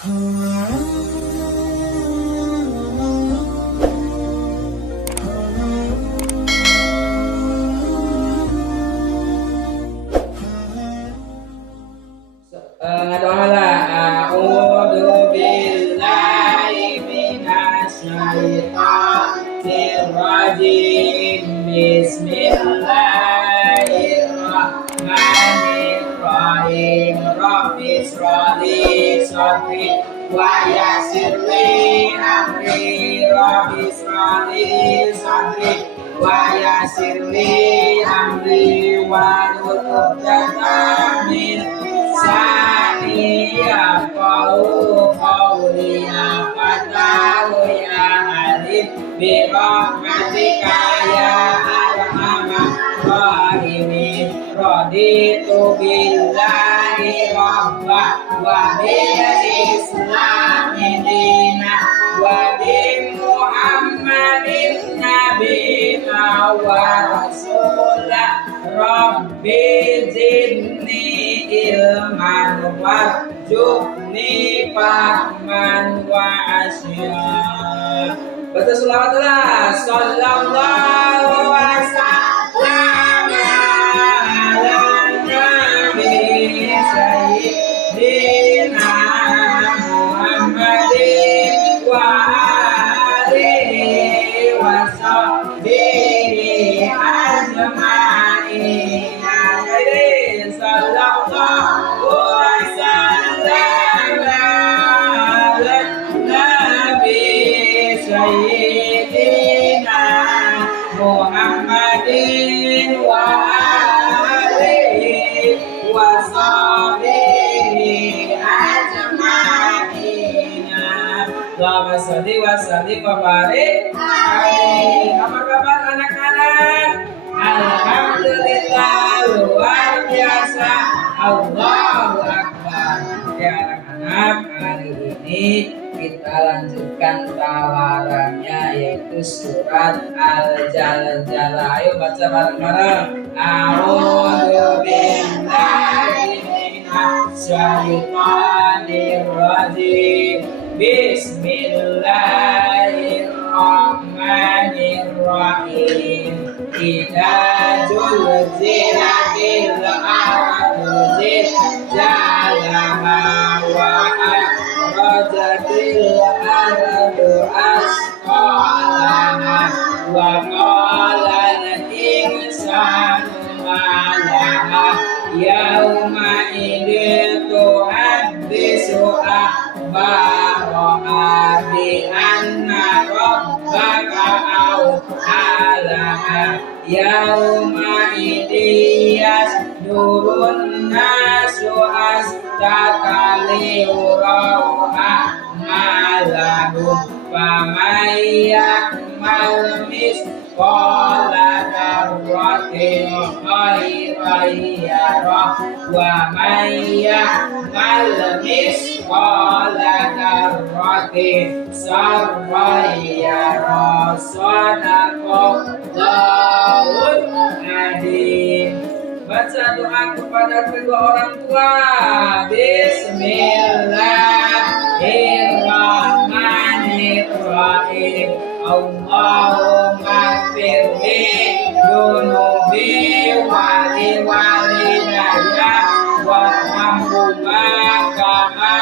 Doalah a'udzu billahi minasyaitonir rajim. Bismillahirrahmanirrahim. Rabbi shrahli sadri wa yassir li amri. Rabbi shrahli sadri wa yassir li amri wahlul 'uqdatam min Saniya qawlu qawliya fatahu ya alim birahmatika ya arhamar rahimin. Raditu billahi rabba wa bil islami dina wa bi muhammadin nabiyina wa rasulah. Rabbi zidni ilman warzuqni fahman wa asya. Baca sholawatullah sallallahu wasallam ala nabi sayyidina Muhammadin wa alihi wa sahbihi ajma'in. Sallallahu wasallam ala nabi sayyidina Muhammadin wa alihi wa sahbihi ajma'in. Allahumma sholli wa sallim wa barik alaihi. Apa kabar anak-anak? Alhamdulillah, luar biasa. Allahu Akbar. Ya anak-anak, hari ini kita lanjutkan tawarannya, yaitu surat Al-Zalzalah. Ayo baca bareng-bareng. A'udzu billahi minasyaitonir rajim. Bismillahirrahmanirrahim. Idza zulzilatil ardu zilzalaha wa akhrajatil ardu asqalaha wa qala al-insanu ma laha yauma idzin tuhaddisu akhbaraha bi anna rabbaka awhalaha yauma idzin yasdurun nasu astaka liurau a'malahum faman ya'mal misqala dzarratin khairan yarah wa man ya'mal misqala dzarratin syarran yarah. Shadaqallahul adzim. Baca doa kepada kedua orang tua. Bismillahirrahmanirrahim. Allahumma firli dunubi wali walidayya wa rahmuhuma kama